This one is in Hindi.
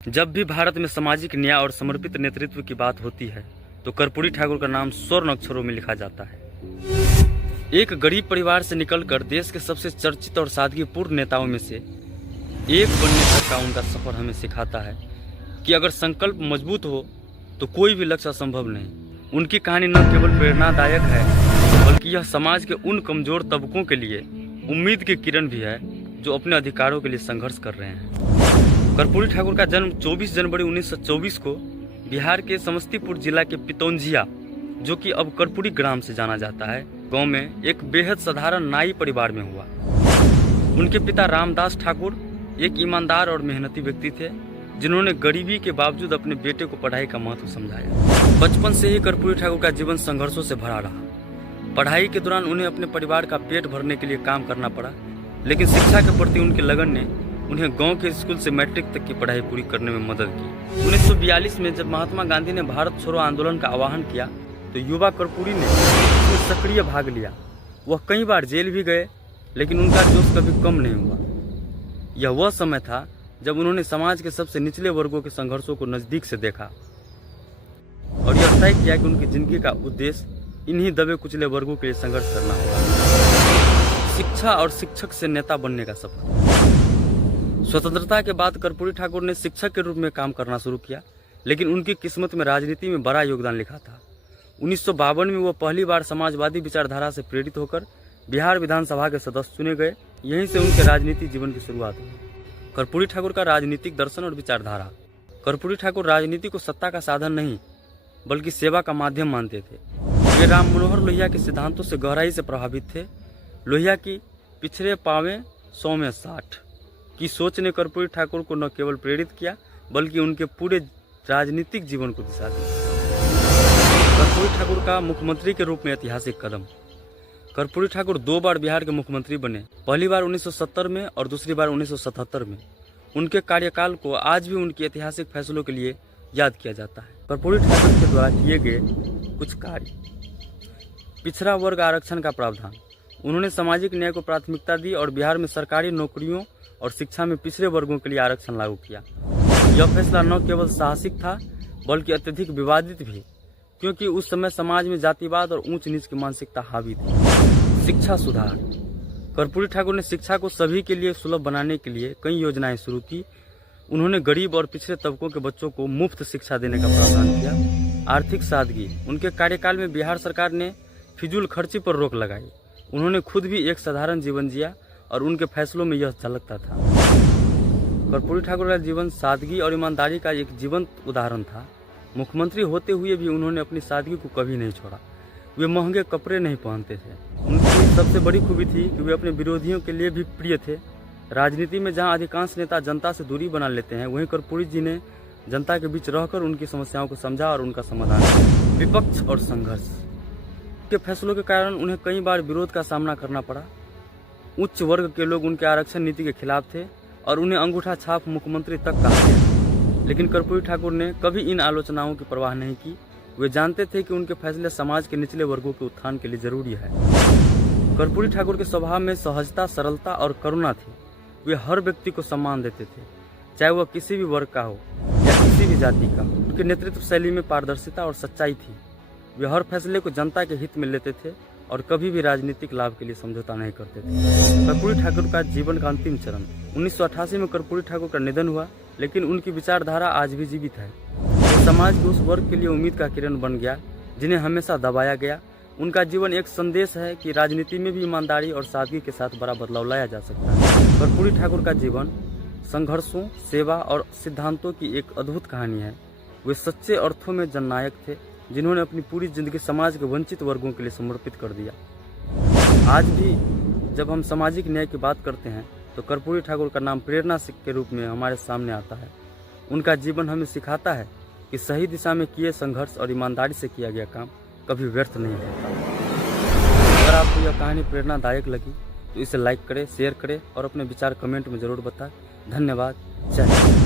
जब भी भारत में सामाजिक न्याय और समर्पित नेतृत्व की बात होती है तो कर्पूरी ठाकुर का नाम स्वर्ण अक्षरों में लिखा जाता है। एक गरीब परिवार से निकलकर देश के सबसे चर्चित और सादगीपूर्ण नेताओं में से एक बनने तक का उनका सफर हमें सिखाता है कि अगर संकल्प मजबूत हो तो कोई भी लक्ष्य असंभव नहीं। उनकी कहानी न केवल प्रेरणादायक है बल्कि यह समाज के उन कमजोर तबकों के लिए उम्मीद की किरण भी है जो अपने अधिकारों के लिए संघर्ष कर रहे हैं। कर्पूरी ठाकुर का जन्म 24 जनवरी 1924 को बिहार के समस्तीपुर जिला के पितौंजिया, जो कि अब कर्पूरी ग्राम से जाना जाता है, गांव में एक बेहद साधारण नाई परिवार में हुआ। उनके पिता रामदास ठाकुर एक ईमानदार और मेहनती व्यक्ति थे जिन्होंने गरीबी के बावजूद अपने बेटे को पढ़ाई का महत्व समझाया। बचपन से ही कर्पूरी ठाकुर का जीवन संघर्षों से भरा रहा। पढ़ाई के दौरान उन्हें अपने परिवार का पेट भरने के लिए काम करना पड़ा, लेकिन शिक्षा के प्रति उनके लगन ने उन्हें गांव के स्कूल से मैट्रिक तक की पढ़ाई पूरी करने में मदद की। 1942 में जब महात्मा गांधी ने भारत छोड़ो आंदोलन का आह्वान किया तो युवा कर्पूरी ने इसमें सक्रिय भाग लिया। वह कई बार जेल भी गए, लेकिन उनका जोश कभी कम नहीं हुआ। यह वह समय था जब उन्होंने समाज के सबसे निचले वर्गों के संघर्षों को नजदीक से देखा और यह तय किया कि उनकी जिंदगी का उद्देश्य इन्हीं दबे कुचले वर्गों के लिए संघर्ष करना होगा। शिक्षा और शिक्षक से नेता बनने का सफर। स्वतंत्रता के बाद कर्पूरी ठाकुर ने शिक्षक के रूप में काम करना शुरू किया, लेकिन उनकी किस्मत में राजनीति में बड़ा योगदान लिखा था। 1952 में वह पहली बार समाजवादी विचारधारा से प्रेरित होकर बिहार विधानसभा के सदस्य चुने गए। यहीं से उनके राजनीतिक जीवन की शुरुआत हुई। कर्पूरी ठाकुर का राजनीतिक दर्शन और विचारधारा। कर्पूरी ठाकुर राजनीति को सत्ता का साधन नहीं बल्कि सेवा का माध्यम मानते थे। वे राम मनोहर लोहिया के सिद्धांतों से गहराई से प्रभावित थे। लोहिया की पिछड़े पावे 100 में 60 की सोच ने कर्पूरी ठाकुर को न केवल प्रेरित किया बल्कि उनके पूरे राजनीतिक जीवन को दिशा दी। कर्पूरी ठाकुर का मुख्यमंत्री के रूप में ऐतिहासिक कदम। कर्पूरी ठाकुर 2 बार बिहार के मुख्यमंत्री बने, पहली बार 1970 में और दूसरी बार 1977 में। उनके कार्यकाल को आज भी उनके ऐतिहासिक फैसलों के लिए याद किया जाता है। कर्पूरी ठाकुर के द्वारा किए गए कुछ कार्य। पिछड़ा वर्ग आरक्षण का प्रावधान। उन्होंने सामाजिक न्याय को प्राथमिकता दी और बिहार में सरकारी नौकरियों और शिक्षा में पिछड़े वर्गों के लिए आरक्षण लागू किया। यह फैसला न केवल साहसिक था बल्कि अत्यधिक विवादित भी, क्योंकि उस समय समाज में जातिवाद और ऊंच नीच की मानसिकता हावी थी। शिक्षा सुधार। कर्पूरी ठाकुर ने शिक्षा को सभी के लिए सुलभ बनाने के लिए कई योजनाएं शुरू की। उन्होंने गरीब और पिछड़े तबकों के बच्चों को मुफ्त शिक्षा देने का प्रावधान किया। आर्थिक सादगी। उनके कार्यकाल में बिहार सरकार ने फिजूल खर्ची पर रोक लगाई। उन्होंने खुद भी एक साधारण जीवन जिया और उनके फैसलों में यह झलकता था। कर्पूरी ठाकुर का जीवन सादगी और ईमानदारी का एक जीवंत उदाहरण था। मुख्यमंत्री होते हुए भी उन्होंने अपनी सादगी को कभी नहीं छोड़ा। वे महंगे कपड़े नहीं पहनते थे। उनकी सबसे बड़ी खूबी थी कि वे अपने विरोधियों के लिए भी प्रिय थे। राजनीति में जहां अधिकांश नेता जनता से दूरी बना लेते हैं, वहीं कर्पूरी जी ने जनता के बीच रहकर उनकी समस्याओं को समझा और उनका समाधान किया। विपक्ष और संघर्ष के फैसलों के कारण उन्हें कई बार विरोध का सामना करना पड़ा। उच्च वर्ग के लोग उनके आरक्षण नीति के खिलाफ थे और उन्हें अंगूठा छाप मुख्यमंत्री तक कहा गया, लेकिन कर्पूरी ठाकुर ने कभी इन आलोचनाओं की परवाह नहीं की। वे जानते थे कि उनके फैसले समाज के निचले वर्गों के उत्थान के लिए जरूरी है। कर्पूरी ठाकुर के स्वभाव में सहजता, सरलता और करुणा थी। वे हर व्यक्ति को सम्मान देते थे, चाहे वह किसी भी वर्ग का हो या किसी भी जाति का। उनके नेतृत्व शैली में पारदर्शिता और सच्चाई थी। वे हर फैसले को जनता के हित में लेते थे और कभी भी राजनीतिक लाभ के लिए समझौता नहीं करते थे। कर्पूरी ठाकुर का जीवन का अंतिम चरण। 1988 में कर्पूरी ठाकुर का निधन हुआ, लेकिन उनकी विचारधारा आज भी जीवित है। वो समाज के उस वर्ग के लिए उम्मीद का किरण बन गया जिन्हें हमेशा दबाया गया। उनका जीवन एक संदेश है कि राजनीति में भी ईमानदारी और सादगी के साथ बड़ा बदलाव लाया जा सकता है। कर्पूरी ठाकुर का जीवन संघर्षों, सेवा और सिद्धांतों की एक अद्भुत कहानी है। वे सच्चे अर्थों में जननायक थे जिन्होंने अपनी पूरी जिंदगी समाज के वंचित वर्गों के लिए समर्पित कर दिया। आज भी जब हम सामाजिक न्याय की बात करते हैं तो कर्पूरी ठाकुर का नाम प्रेरणा के रूप में हमारे सामने आता है। उनका जीवन हमें सिखाता है कि सही दिशा में किए संघर्ष और ईमानदारी से किया गया काम कभी व्यर्थ नहीं होता। अगर आपको यह कहानी प्रेरणादायक लगी तो इसे लाइक करें, शेयर करें और अपने विचार कमेंट में जरूर बताएं। धन्यवाद। जय हिंद।